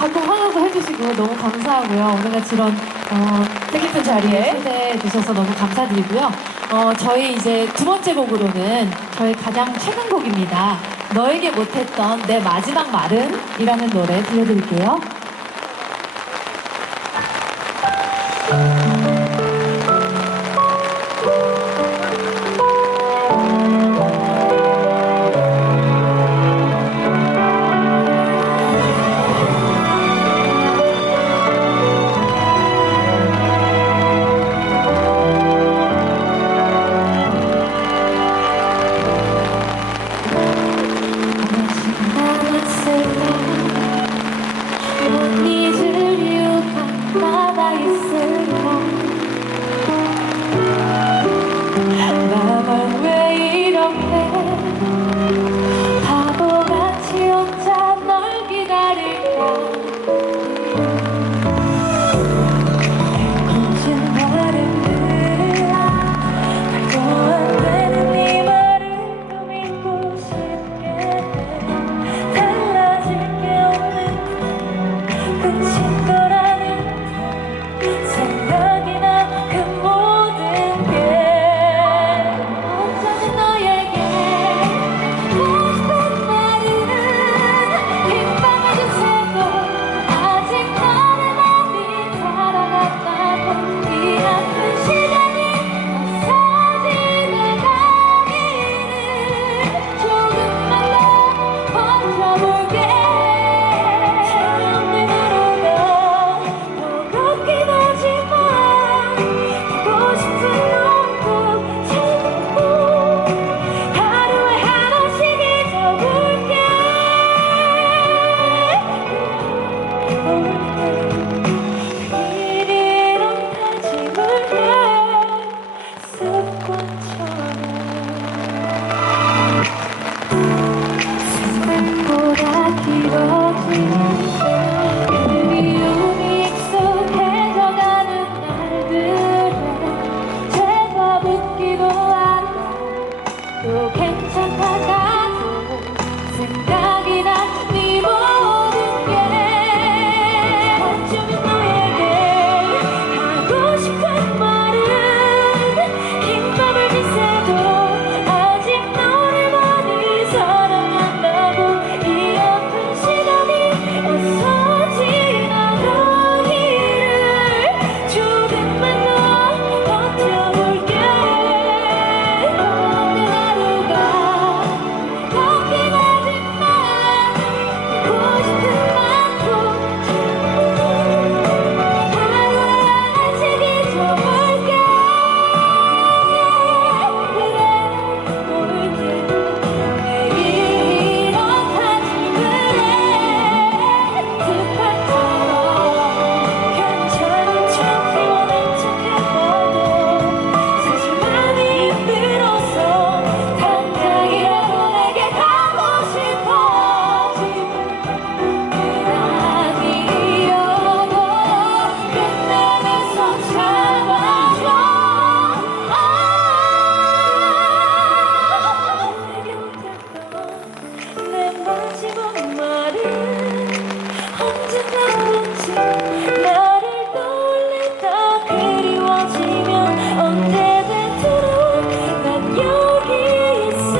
가끔 환호도 해주시고 너무 감사하고요. 오늘같이 이런 어, 뜻깊은 자리에 초대해 주셔서 너무 감사드리고요. 어, 저희 이제 두 번째 곡으로는 저희 가장 최근 곡입니다. 너에게 못했던 내 마지막 말은? 이라는 노래 들려드릴게요.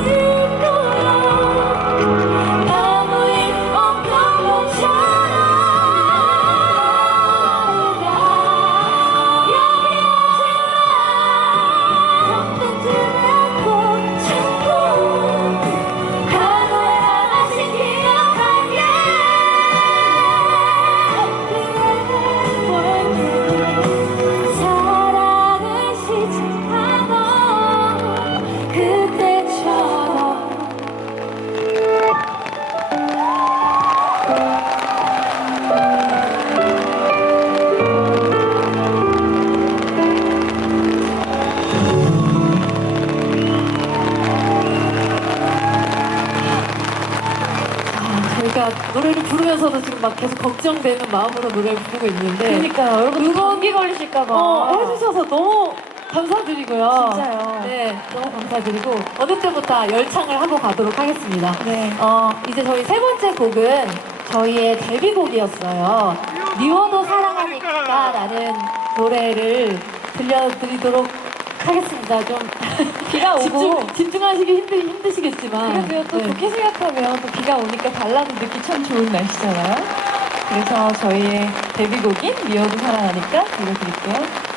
여기 아, 저희가 노래를 부르면서도 지금 막 계속 걱정되는 마음으로 노래를 부르고 있는데 그러니까요. 여러분 감기 걸리실까봐. 어, 해주셔서 너무 감사드리고요. 진짜요. 네, 너무 감사드리고 어느 때보다 열창을 하고 가도록 하겠습니다. 네. 어, 이제 저희 세 번째 곡은 저희의 데뷔곡이었어요. 미워도 사랑하니까 라는 노래를 들려드리도록 하겠습니다. 좀 비가 오고 집중, 집중하시기 힘드, 힘드시겠지만. 그래도요 또 네. 좋게 생각하면 또 비가 오니까 발라드 듣기 참 좋은 날씨잖아요. 그래서 저희의 데뷔곡인 미워도 사랑하니까 들려드릴게요.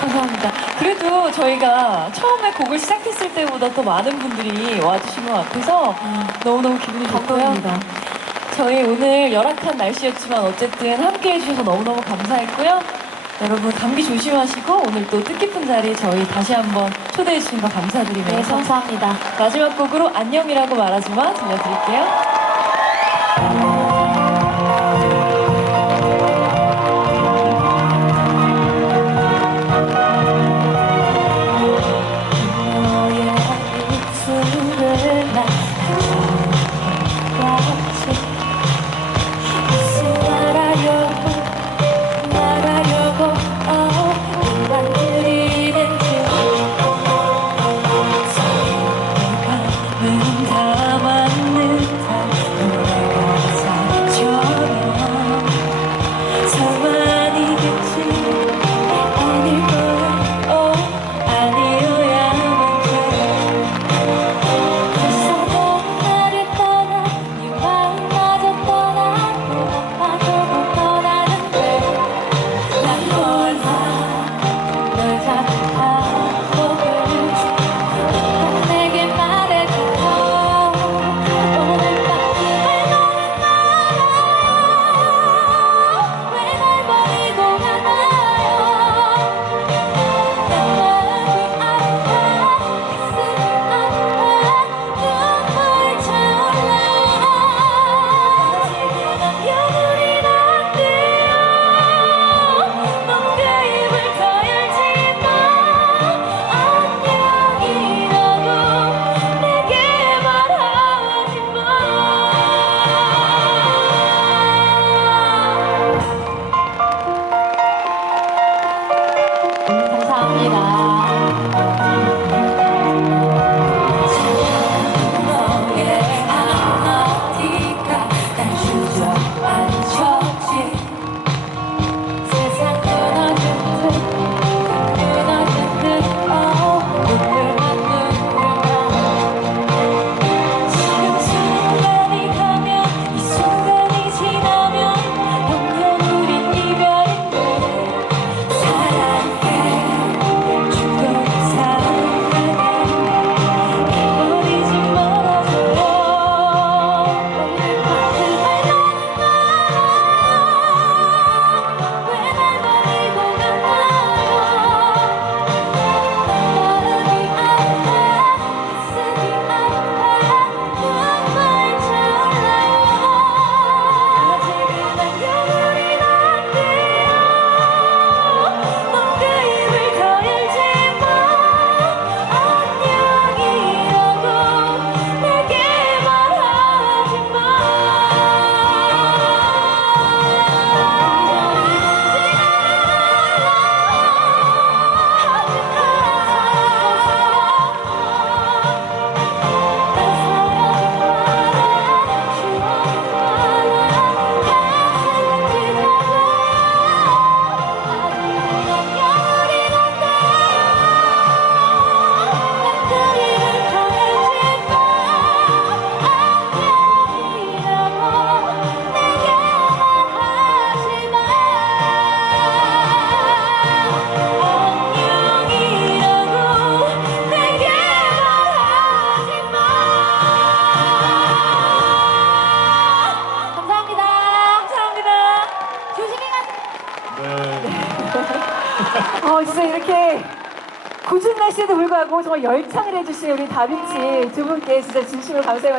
감사합니다. 그래도 저희가 처음에 곡을 시작했을 때보다 더 많은 분들이 와주신 것 같아서 너무너무 기분이 좋고요. 저희 오늘 열악한 날씨였지만 어쨌든 함께 해주셔서 너무너무 감사했고요. 여러분 감기 조심하시고 오늘 또 뜻깊은 자리 저희 다시 한번 초대해 주신 거 네, 감사드리면서 감사합니다. 마지막 곡으로 안녕이라고 말하지마 들려드릴게요. 하고 정말 열창을 해주신 우리 다빈치 두 분께 진짜 진심으로 감사의